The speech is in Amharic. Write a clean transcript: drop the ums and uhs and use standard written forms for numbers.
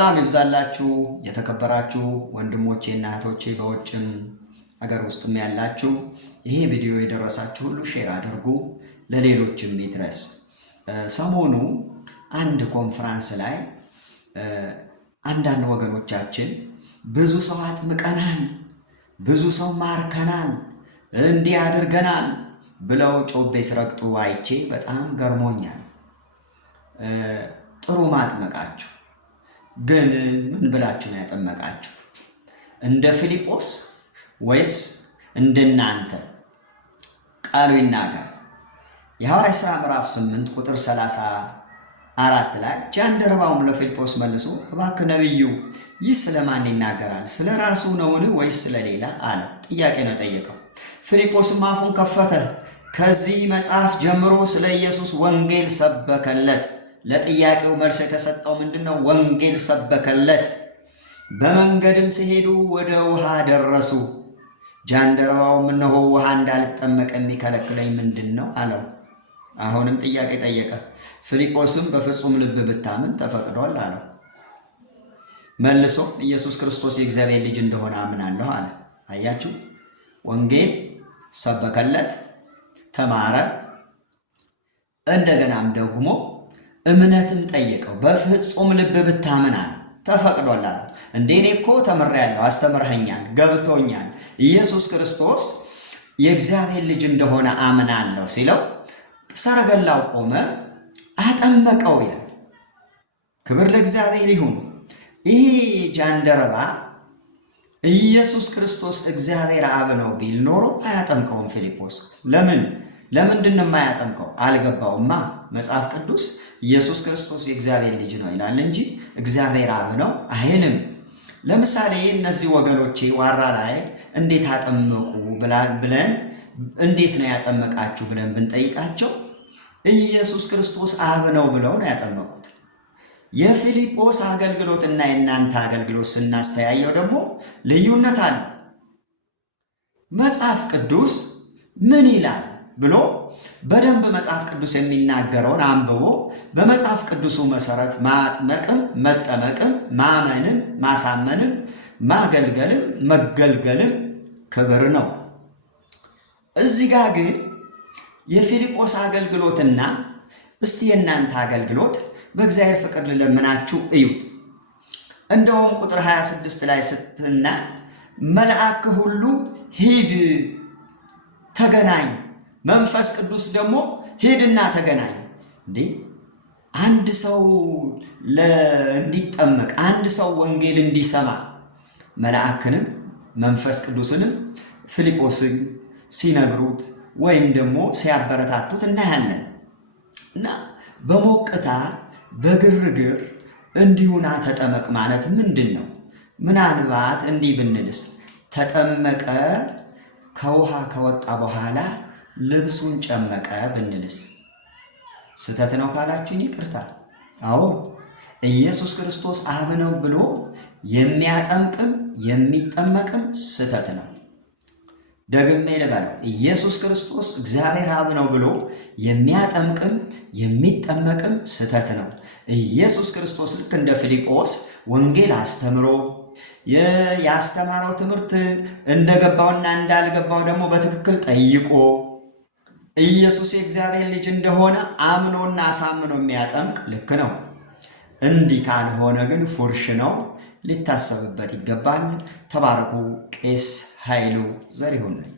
ሰላም ይብዛላችሁ የተከበራችሁ ወንድሞቼና እህቶቼ በውጭም አገር ውስጥም ያላችሁ ይሄ ቪዲዮ የደረሳችሁ ሁሉ ሼር አድርጉ ለሌሎችም ይድረስ። ሰሞኑ አንድ ኮንፈረንስ ላይ አንዳንድ ወገኖቻችን ብዙ ሰው አጥምቀናል፣ ብዙ ሰው ማርከናል፣ እንዲህ አድርገናል ብለው ጮቤ ሲረግጡ አይቼ በጣም ገርሞኛል። ጥሩ ማጥመቃችሁ ግን ምን ብላችሁ ነው ያጠመቃችሁት? እንደ ፊልጶስ ወይስ እንደናንተ? ቃሉ ይናገር። የሐዋርያት ሥራ ምዕራፍ 8 ቁጥር 34 ላይ ጃንደረባውም ለፊልጶስ መልሶ እባክህ ነቢዩ ይህ ስለማን ይናገራል? ስለ ራሱ ነውን ወይስ ስለሌላ አለ። ጥያቄ ነው ጠየቀው። ፊልጶስም አፉን ከፈተ። ከዚህ መጽሐፍ ጀምሮ ስለ ኢየሱስ ወንጌል ሰበከለት። ለጥያቄው መልስ የተሰጠው ምንድነው? ወንጌል ሰበከለት። በመንገድም ሲሄዱ ወደ ውሃ ደረሱ። ጃንደረባውም እነሆ ውሃ እንዳልጠመቅ የሚከለክለኝ ምንድነው አለው። አሁንም ጥያቄ ጠየቀ። ፊልጶስም በፍጹም ልብ ብታምን ተፈቅዷል አለው። መልሶ ኢየሱስ ክርስቶስ የእግዚአብሔር ልጅ እንደሆነ አምናለሁ አለ። አያችሁ፣ ወንጌል ሰበከለት፣ ተማረ። እንደገናም ደግሞ እምነትም ጠየቀው። በፍጹም ልብ ብታምን አለ። ተፈቅዷል አለ። እንዴ እኔ እኮ ተምሬያለሁ፣ አስተምረኸኛል፣ ገብቶኛል፣ ኢየሱስ ክርስቶስ የእግዚአብሔር ልጅ እንደሆነ አምናለሁ ሲለው ሰረገላው ቆመ፣ አጠመቀው ይላል። ክብር ለእግዚአብሔር ይሁን። ይህ ጃንደረባ ኢየሱስ ክርስቶስ እግዚአብሔር አብ ነው ቢል ኖሮ አያጠምቀውም ፊልጶስ። ለምንድን ነው የማያጠምቀው? አልገባውማ። መጽሐፍ ቅዱስ ኢየሱስ ክርስቶስ የእግዚአብሔር ልጅ ነው ይላል እንጂ እግዚአብሔር አብ ነው አይልም። ለምሳሌ እነዚህ ወገኖቼ ዋራ ላይ እንዴት አጠመቁ ብለን እንዴት ነው ያጠመቃችሁ ብለን ብንጠይቃቸው ኢየሱስ ክርስቶስ አብ ነው ብለው ነው ያጠመቁት። የፊልጶስ አገልግሎትና የእናንተ አገልግሎት ስናስተያየው ደግሞ ልዩነት አለ። መጽሐፍ ቅዱስ ምን ይላል ብሎ በደንብ መጽሐፍ ቅዱስ የሚናገረውን አንብቦ በመጽሐፍ ቅዱሱ መሰረት ማጥመቅም መጠመቅም ማመንም ማሳመንም ማገልገልም መገልገልም ክብር ነው። እዚህ ጋር ግን የፊልጶስ አገልግሎትና እስቲ የእናንተ አገልግሎት በእግዚአብሔር ፍቅር ልለምናችሁ እዩት። እንደውም ቁጥር 26 ላይ ስትና መልአክ ሁሉ ሂድ ተገናኝ፣ መንፈስ ቅዱስ ደግሞ ሂድና ተገናኝ። እንዴ አንድ ሰው እንዲጠመቅ አንድ ሰው ወንጌል እንዲሰማ መልአክንም መንፈስ ቅዱስንም ፊልጶስን ሲነግሩት ወይም ደግሞ ሲያበረታቱት እናያለን። እና በሞቅታ በግርግር እንዲሁና ተጠመቅ ማለት ምንድን ነው? ምናልባት እንዲህ ብንልስ ተጠመቀ ከውሃ ከወጣ በኋላ ልብሱን ጨመቀ ብንልስ ስተት ነው ካላችሁኝ ይቅርታ። አዎ ኢየሱስ ክርስቶስ አብ ነው ብሎ የሚያጠምቅም የሚጠመቅም ስተት ነው። ደግሜ ልበለው፣ ኢየሱስ ክርስቶስ እግዚአብሔር አብ ነው ብሎ የሚያጠምቅም የሚጠመቅም ስተት ነው። ኢየሱስ ክርስቶስ ልክ እንደ ፊልጶስ ወንጌል አስተምሮ ያስተማረው ትምህርት እንደገባውና እንዳልገባው ደግሞ በትክክል ጠይቆ ኢየሱስ የእግዚአብሔር ልጅ እንደሆነ አምኖና አሳምኖ የሚያጠምቅ ልክ ነው። እንዲህ ካልሆነ ግን ፉርሽ ነው፣ ሊታሰብበት ይገባል። ተባረኩ። ቄስ ኃይሉ ዘሪሁን ነኝ።